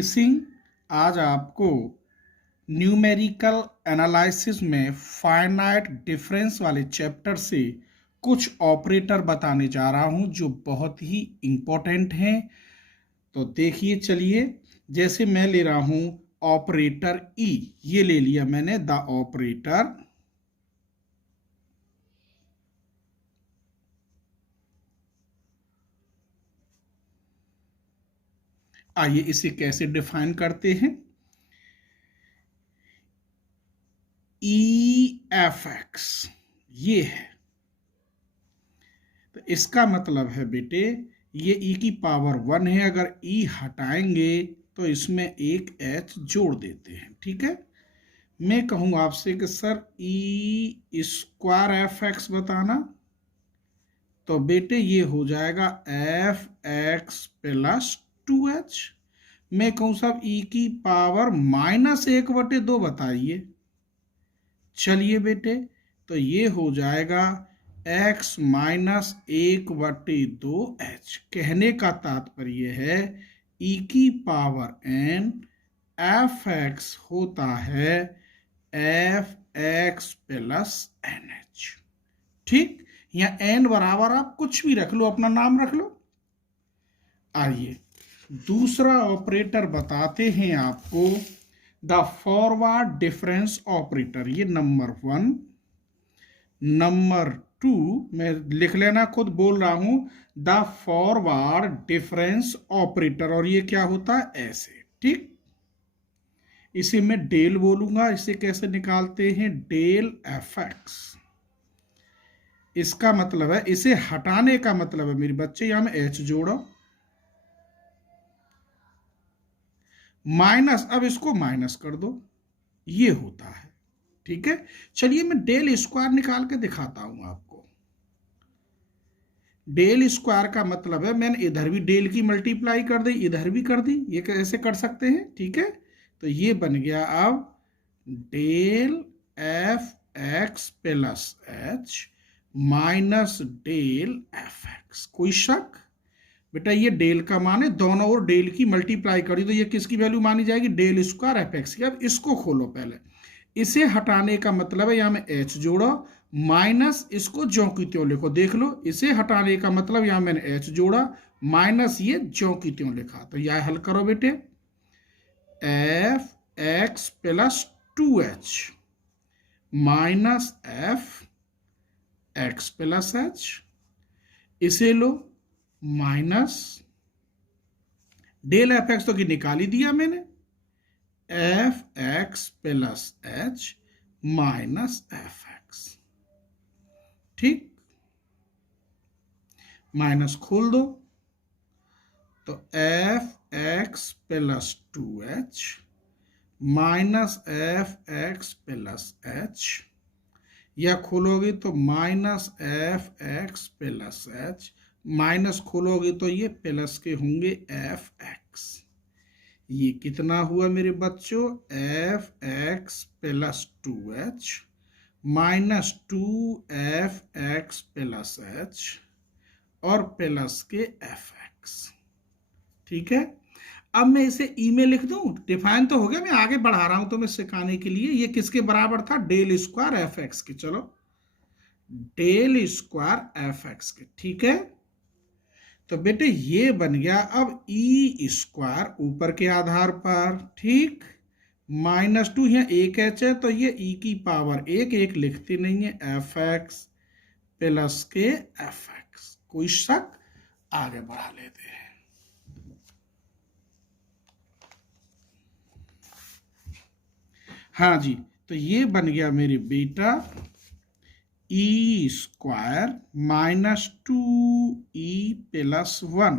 Fishing. आज आपको numerical analysis में फाइनाइट डिफरेंस वाले चैप्टर से कुछ ऑपरेटर बताने जा रहा हूं जो बहुत ही इंपॉर्टेंट हैं। तो देखिए, चलिए, जैसे मैं ले रहा हूं ऑपरेटर ई, ये ले लिया मैंने, द ऑपरेटर। आइए इसे कैसे डिफाइन करते हैं। ई एफ एक्स ये है, तो इसका मतलब है बेटे ये ई की पावर 1 है। अगर ई हटाएंगे तो इसमें एक एच जोड़ देते हैं, ठीक है। मैं कहूँ आपसे कि sir E square f x बताना, तो बेटे ये हो जाएगा एफ एक्स प्लस 2h। मैं कहूँ साहब ई की पावर -1/2 बताइए। चलिए बेटे, तो ये हो जाएगा x -1/2h। कहने का तात्पर्य है e की पावर n एफ एक्स होता है f x plus n h. ठीक, या n बराबर आप कुछ भी रख लो, अपना नाम रख लो। आइए दूसरा ऑपरेटर बताते हैं आपको, द फॉरवर्ड डिफरेंस ऑपरेटर। ये नंबर 1। नंबर 2 मैं लिख लेना, खुद बोल रहा हूं, द फॉरवर्ड डिफरेंस ऑपरेटर, और ये क्या होता है ऐसे। ठीक, इसे मैं डेल बोलूंगा। इसे कैसे निकालते हैं, डेल एफ एक्स। इसका मतलब है, इसे हटाने का मतलब है मेरे बच्चे, यहां में एच जोड़ो माइनस, अब इसको माइनस कर दो, ये होता है। ठीक है, चलिए मैं डेल स्क्वायर निकाल के दिखाता हूं आपको। डेल स्क्वायर का मतलब है मैंने इधर भी डेल की मल्टीप्लाई कर दी, इधर भी कर दी। ये कैसे कर सकते हैं, ठीक है। तो ये बन गया अब del f x plus h minus del f x. कोई शक? बेटा ये डेल का मान है, दोनों ओर डेल की मल्टीप्लाई करी तो ये किसकी वैल्यू मानी जाएगी, डेल स्क्वायर एफ एक्स की। अब इसको खोलो पहले, इसे हटाने का मतलब है यहां में एच जोड़ो माइनस, इसको ज्यों की त्यों लिखो। देख लो, इसे हटाने का मतलब यहां मैंने एच जोड़ा माइनस, ये ज्यों की त्यों लिखा। तो यह हल करो बेटे, f x plus 2h minus f x plus h, इसे लो माइनस डेल एफ एक्स तो की निकाल ही दिया मैंने, f x plus h minus f x. ठीक, माइनस खोल दो, तो f x plus 2h minus f x plus h, या खोलोगे तो minus f x plus h, minus खोलोगे तो ये प्लस के होंगे एफ एक्स। ये कितना हुआ मेरे बच्चों, F x plus 2h minus 2f x plus H और प्लस के एफ एक्स। ठीक है, अब मैं इसे ई में लिख दूं, डिफाइन तो हो गया, मैं आगे बढ़ा रहा हूं तुम्हें सिखाने के लिए। ये किसके बराबर था, डेल स्क्वायर एफ एक्स के। चलो डेल स्क्वायर एफ एक्स के, ठीक है। तो बेटे ये बन गया अब ई स्क्वायर ऊपर के आधार पर, ठीक, -2 यहाँ एक एच है तो ये ई की पावर 1 लिखते नहीं है, एफ एक्स प्लस के एफ एक्स। कोई शक? आगे बढ़ा लेते हैं। हाँ जी, तो ये बन गया मेरे बेटा ई स्क्वायर -2e प्लस 1,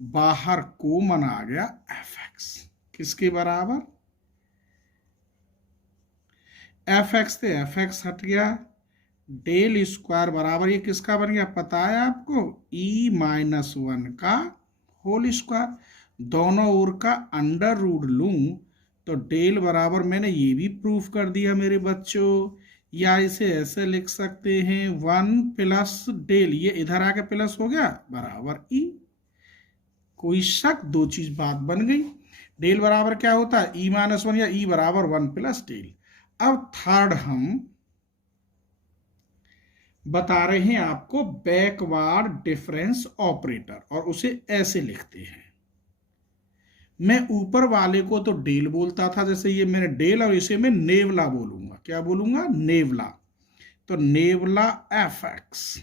बाहर कॉमन आ गया एफ एक्स, किसके बराबर, एफ एक्स से एफ एक्स हट गया, डेल स्क्वायर बराबर ये किसका बन गया पता है आपको, e-1 का होल स्क्वायर। दोनों ओर का अंडर रूट लूं तो डेल बराबर, मैंने ये भी प्रूफ कर दिया मेरे बच्चों, या इसे ऐसे लिख सकते हैं 1 प्लस डेल, ये इधर आके प्लस हो गया, बराबर ई। कोई शक? दो चीज बात बन गई। डेल बराबर क्या होता है, ई माइनस वन या ई बराबर वन प्लस डेल। अब थर्ड हम बता रहे हैं आपको बैकवर्ड डिफरेंस ऑपरेटर, और उसे ऐसे लिखते हैं। मैं ऊपर वाले को तो डेल बोलता था, जैसे ये मैंने डेल, और इसे मैं नेवला बोलूंगा। क्या बोलूंगा, नेवला। तो नेवला एफ एक्स,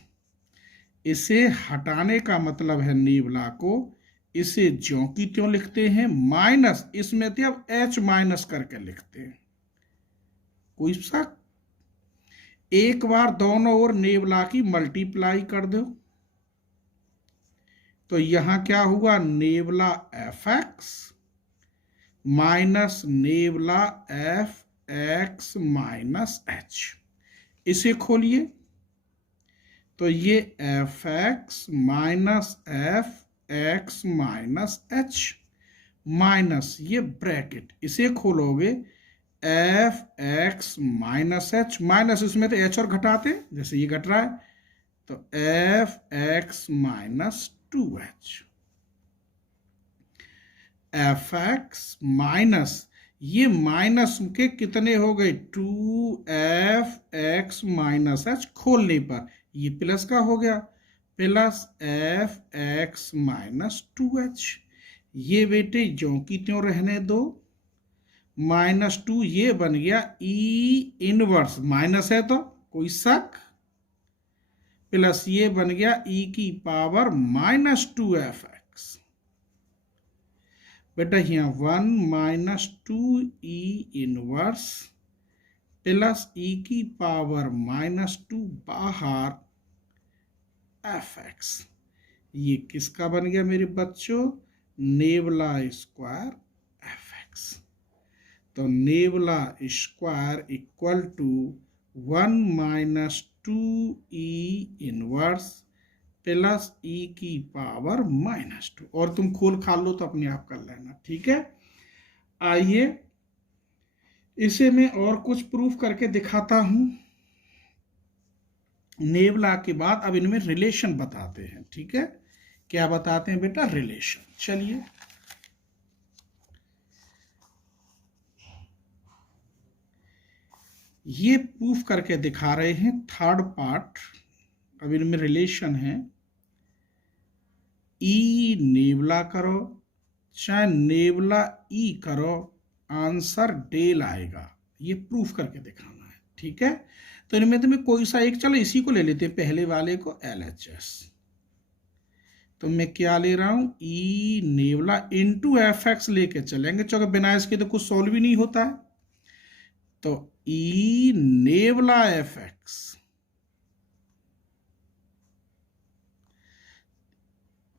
इसे हटाने का मतलब है नेवला को, इसे ज्यों की त्यों लिखते हैं, माइनस इसमें थे अब एच माइनस करके लिखते हैं। कोई शक, एक बार दोनों ओर नेवला की मल्टीप्लाई कर दो, तो यहां क्या हुआ, nabla f x minus nabla f x minus h. इसे खोलिए, तो ये f x minus f x minus h minus ये ब्रैकेट, इसे खोलोगे f x minus h, minus इसमें तो एच और घटाते, जैसे ये घट रहा है, तो f x minus two h, f x minus ये माइनस के कितने हो गए, two f x minus h, खोलने पर ये प्लस का हो गया, plus f x minus two h. ये बेटे ज्यों की त्यों रहने दो, माइनस टू ये बन गया ई इनवर्स, माइनस है तो कोई शक, प्लस ये बन गया ई की power minus two f x. बेटा यहाँ one minus two e inverse plus e की पावर माइनस टू बाहर एफ एक्स, ये किसका बन गया मेरे बच्चों, नेवला स्क्वायर एफ एक्स। तो nabla square equal to one minus two e inverse plus e की पावर माइनस टू, और तुम खोल खाल लो तो अपने आप कर लेना, ठीक है। आइए इसे मैं और कुछ प्रूफ करके दिखाता हूं। नेवला के बाद अब इनमें रिलेशन बताते हैं, ठीक है। क्या बताते हैं बेटा, रिलेशन। चलिए ये प्रूफ करके दिखा रहे हैं थर्ड पार्ट। अब इनमें रिलेशन है, ई नेवला करो चाहे नेवला ई करो, आंसर डेल आएगा, ये प्रूफ करके दिखाना है, ठीक है। तो इनमें तो मैं कोई सा एक, चलो इसी को ले लेते हैं, पहले वाले को LHS। तो मैं क्या ले रहा हूं, ई नेवला इंटू एफ एक्स लेके चलेंगे, चलो बिना इसके तो कुछ सॉल्व ही नहीं होता है। तो ई नेवला एफ एक्स,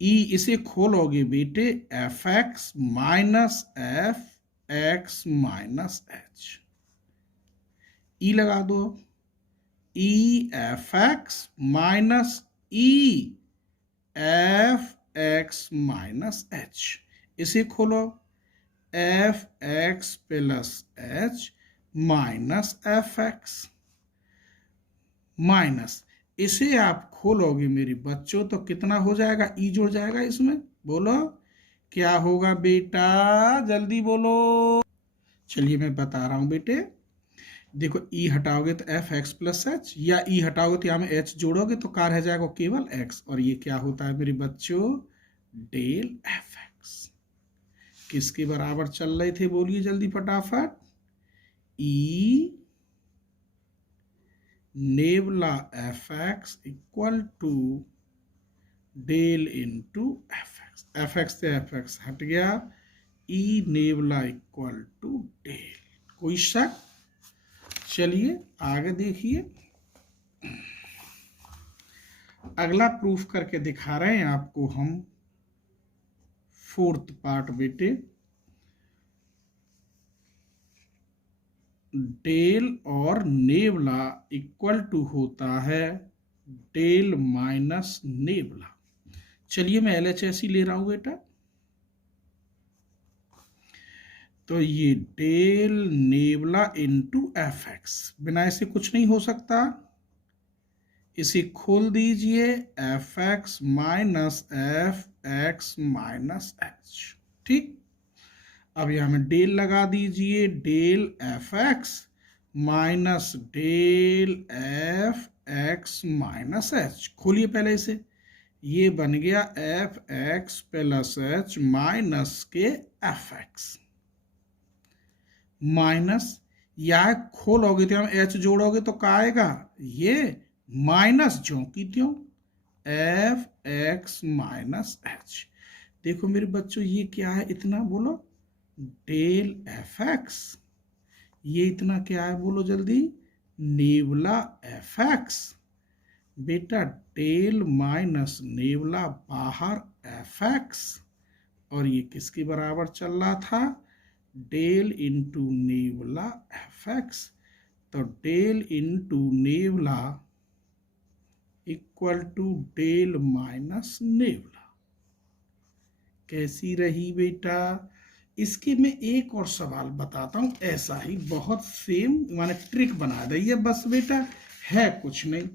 ई इसे खोलोगे बेटे f x minus f x minus h, e लगा दो, e f x minus e f x minus h, इसे खोलो f x plus h minus f x, minus इसे आप खोलोगे मेरे बच्चों तो कितना हो जाएगा, ई जुड़ जाएगा इसमें, बोलो क्या होगा बेटा, जल्दी बोलो। चलिए मैं बता रहा हूं बेटे, देखो ई हटाओगे तो एफ एक्स प्लस एच, या ई हटाओगे तो यहाँ में एच जोड़ोगे तो क्या रह जाएगा, केवल एक्स, और ये क्या होता है मेरे बच्चों, डेल एफ एक्स। किसके बराबर चल रहे थे, बोलिए जल्दी फटाफट, e nabla f x equal to del into f x से एफ एक्स हट गया, e nabla equal to del. कोई शक, चलिए आगे देखिए, अगला प्रूफ करके दिखा रहे हैं आपको हम फोर्थ पार्ट बेटे, डेल और नेवला इक्वल टू होता है डेल माइनस नेवला। चलिए मैं LHS ही ले रहा हूं बेटा, तो ये del nabla into f x, बिना ऐसे कुछ नहीं हो सकता, इसे खोल दीजिए f x minus f x minus h, ठीक। अब यहाँ में डेल लगा दीजिए, del f x minus del f x minus h. खोलिए पहले इसे, ये बन गया f x plus h minus के एफ एक्स माइनस, या खोलोगे तो हम एच जोड़ोगे तो क्या आएगा, ये माइनस ज्यों की त्यों एफ एक्स माइनस एच। देखो मेरे बच्चों ये क्या है, इतना बोलो, डेल एफ एक्स, ये इतना क्या है बोलो जल्दी, नेवला एफ एक्स। बेटा डेल माइनस नेवला बाहर एफ एक्स, और ये किसके बराबर चल रहा था, डेल इंटू नेवला एफ एक्स। तो del into नेवला equal to del minus नेवला। कैसी रही बेटा। इसके मैं एक और सवाल बताता हूं, ऐसा ही बहुत सेम, माने ट्रिक बना दिए बस बेटा, है कुछ नहीं।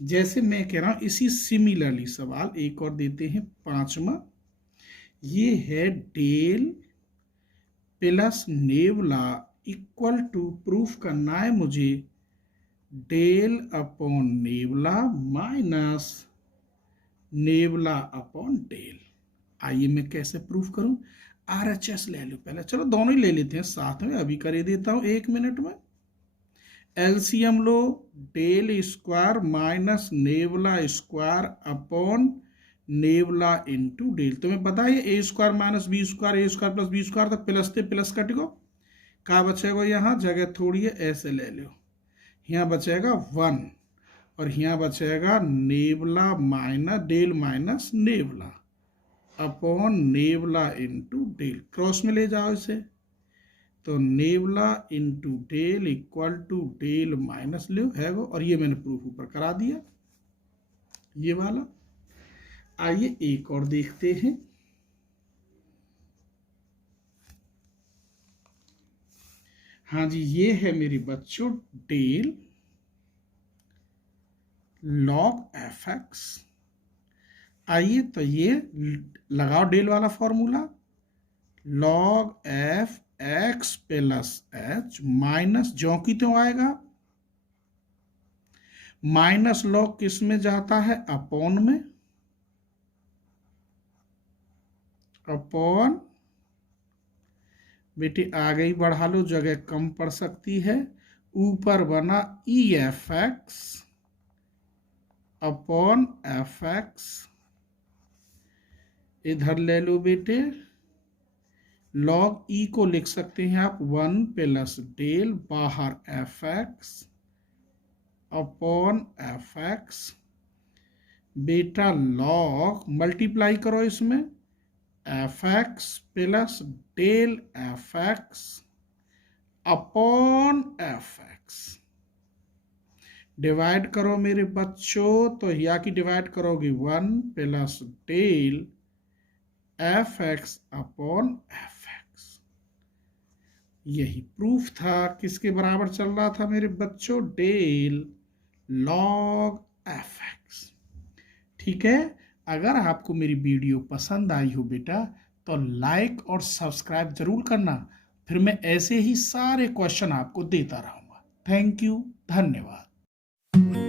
जैसे मैं कह रहा हूं इसी सिमिलरली सवाल एक और देते हैं, 5वां। ये है del plus नेवला equal to, proof करना है मुझे, del upon नेवला minus नेवला upon del. आइए मैं कैसे प्रूफ करूं, RHS ले लो पहले, चलो दोनों ही ले लेते हैं साथ में, अभी कर देता हूं 1 मिनट में। एलसीएम लो, del square minus नेवला square upon नेवला into del. तुम्हें पता है ए स्क्वायर माइनस बी स्क्वायर, ए स्क्वायर प्लस बी स्क्वायर, तो प्लस थे प्लस कट गो, क्या बचेगा यहाँ, जगह थोड़ी है ऐसे ले लो, यहाँ बचेगा 1 और यहाँ बचेगा नेवला minus del minus नेवला upon नेवला into del. Cross में ले जाओ इसे, तो नेवला into del equal to del minus low है वो, और ये मैंने प्रूफ ऊपर करा दिया ये वाला। आइए एक और देखते हैं। हाँ जी, ये है मेरे बच्चों डेल लॉग एफ एक्स। आइए तो ये लगाओ डेल वाला formula, log F x plus h minus ज्यों की त्यों आएगा, माइनस लॉग किस में जाता है, अपॉन में, अपॉन बेटे आगे ही बढ़ा लो, जगह कम पड़ सकती है, ऊपर बना ई f x upon f x, इधर ले लो बेटे, लॉग ई को लिख सकते हैं आप 1 प्लस डेल बाहर f x upon f x. बेटा लॉग मल्टीप्लाई करो इसमें, f x plus del f x upon f x. Divide करो मेरे बच्चों, तो या की डिवाइड करोगे 1 plus del f x upon f x. यही प्रूफ था, किसके बराबर चल रहा था मेरे बच्चों, डेल लॉग एफ एक्स। ठीक है, अगर आपको मेरी वीडियो पसंद आई हो बेटा तो लाइक और सब्सक्राइब जरूर करना, फिर मैं ऐसे ही सारे क्वेश्चन आपको देता रहूंगा। थैंक यू, धन्यवाद।